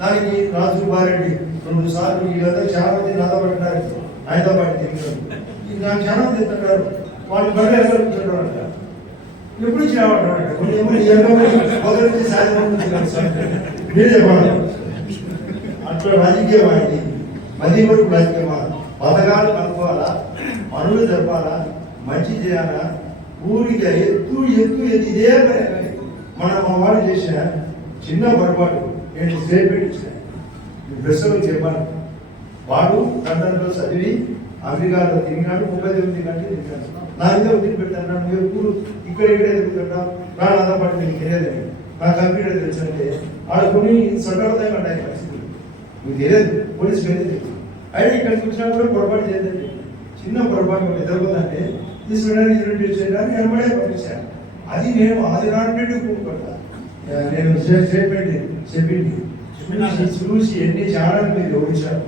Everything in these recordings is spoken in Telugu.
దానికి రాజు బారెడ్డి రెండు సార్లు వీళ్ళంతా చాలా మంది నిలబడ్డారు హైదరాబాద్ తిరిగారు. నాకు చాలా మంది తింటున్నారు వాళ్ళు బర్రె ఎక్కడ ఎప్పుడు చేయమంటారంట కొన్ని ఏమో ఎన్నోమని మొదటి మీరే అట్లా రాజకీయం అయింది మధ్య వరకు రాజకీయమా? పథకాలు కనుక్కోవాలా పనులు జరపాలా? మంచి చేయాలా? ఊరికి ఎత్తు ఎత్తు ఎత్తు ఇదే మన మా వాడు చేసిన చిన్న పొరపాటు. నేను స్టేట్మెంట్ ఇచ్చిన చెప్పాను వాడు లండన్లో చదివి అమెరికాలో తిరిగినాడు ముప్పై తొమ్మిది గంటలు తిరిగాడు నా మీద వదిలి పెడతాను. మీరు ఊరు ఇక్కడ ఎక్కడ ఎదుగుతుంటా నా నాతో పాటు నేను తెలియదని నా కంప్యూటర్ తెలుసంటే ఆడ కొన్ని సకాలంగా ఉన్నాయి పరిస్థితులు మీకు తెలియదు. పోలీసు తెలియదు అయినా ఇక్కడికి వచ్చినా కూడా పొరపాటు చేయదండి. చిన్న పొరపాటు ఎదుర్కొందంటే తీసుకున్నాను యూనిట్ చేయడానికి ఎనబడే పంపించాను అది నేను ఆది నాటి నుండి నేను చెప్పండి చెప్పింది చూసి చూసి ఎన్ని ఛానల్ మీరు ఓడించారు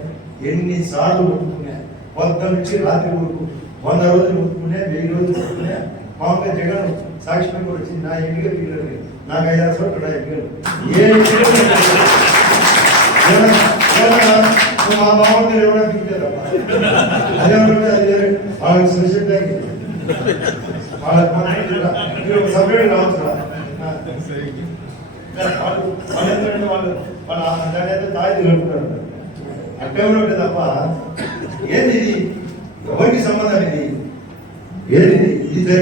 ఎన్ని సార్లు ఒప్పుకున్నా కొత్త నుంచి రాత్రి వరకు వంద రోజులు ఒప్పుకున్నా వెయ్యి రోజులు ఒప్పుకున్నా మామూలుగా జగన్ సాక్షి వచ్చింది నా ఎన్నిక తీరలేదు నాకు ఐదు ఆరు చోట్ల నా ఎన్నికలు. ఏ మా మామూలు ఎవరైనా తీర్చేదమ్మా అదే ఉంటుంది అది వాళ్ళకి స్పెషల్ వాళ్ళకి సపరేట్ కావచ్చు వాళ్ళు వాళ్ళు ఎందుకంటే వాళ్ళు వాళ్ళ దాని అయితే తాయి కలుపుతారు అట్టే ఉంటుంది తప్ప ఏంది ఇది ఎవరికి సంబంధం ఇది ఏది ఇది? ఇది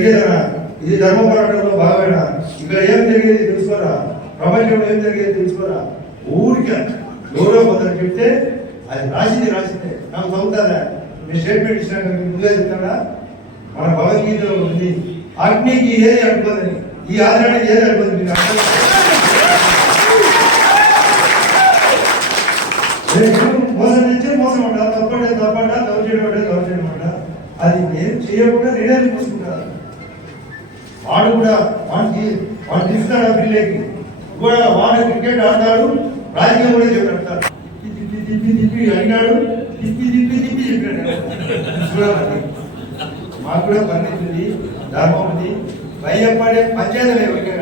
ఇది ధర్మ పోరాటంలో భాగమేనా ఇక్కడ ఏం జరిగేది తెలుసుకోరా ప్రపంచంలో ఏం జరిగేది తెలుసుకోరా ఊరికే ఎవరో కొందరు చెప్తే అది రాసింది రాసిందే నాకు చదువుతారా మీ స్టేట్మెంట్ ఇచ్చినాక మీకు ముందే చెప్తాడా మన భగవద్గీతలో ఉంది అగ్నికి ఏది అడ్డుకోదని ఈ ఆధారానికి ఏది అడ్డుకోదు మీకు అర్థం మోసం నుంచి మోసం అంట తప్పంటే తప్పంట దౌర్జన్యం అంటే దౌర్జన్యం అంట అది ఏం చేయకుండా నేనే చూసుకుంటాను వాడు కూడా వాడికి వాడు తీస్తాడు ఆ పిల్లకి కూడా వాడు క్రికెట్ ఆడతాడు రాజకీయం కూడా చెప్పాడు తిప్పి తిప్పి తిప్పి తిప్పి అయినాడు తిప్పి తిప్పి తిప్పి చెప్పాడు మాకు కూడా పరిమితి ధర్మం ఉంది. భయపడే పంచాయతీ ఎవరికే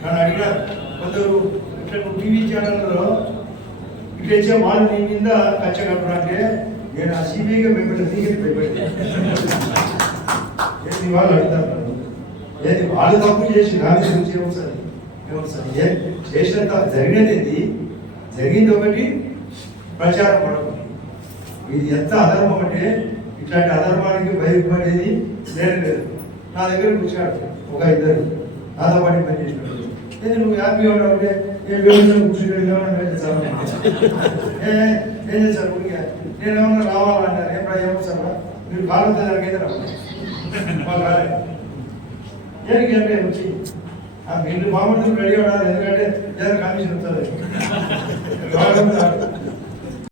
నన్ను అడిగారు కొందరు ఇట్లా టీవీ ఛానల్లో ఇట్లా ఇచ్చే వాళ్ళు నీ మీద కచ్చ కట్టడానికి నేను ఆ సిబిఐగా మిమ్మల్ని దిగి భయపడి ఏంటి వాళ్ళు అడుగుతారు ఏది వాళ్ళు తప్పు చేసి దాని గురించి ఏమొస్తుంది ఏమొస్తుంది ఏ చేసినంత జరిగినది జరిగింది ఒకటి ప్రచారం మరొకటి ఇది ఎంత అధర్మం అంటే ఇట్లాంటి అధర్మానికి భయపడేది లేదు. నా దగ్గర కూర్చోడు ఒక ఇద్దరు. నాతో పాటు పని నువ్వు హ్యాపీగా ఉన్నావు అంటే నేను వ్యవసాయం కూర్చుని ఏం చేశారు ఊరికే నేను ఏమన్నా రావాలంటారు ఏం రా ఏమొస్తారా మీరు కాలం దగ్గరికి వాళ్ళు రాలేదు దేనికి అంటే వచ్చి ఆ మీరు మామూలు రెడీ అవ్వాలి ఎందుకంటే ఏదైనా కమిషన్ వస్తుంది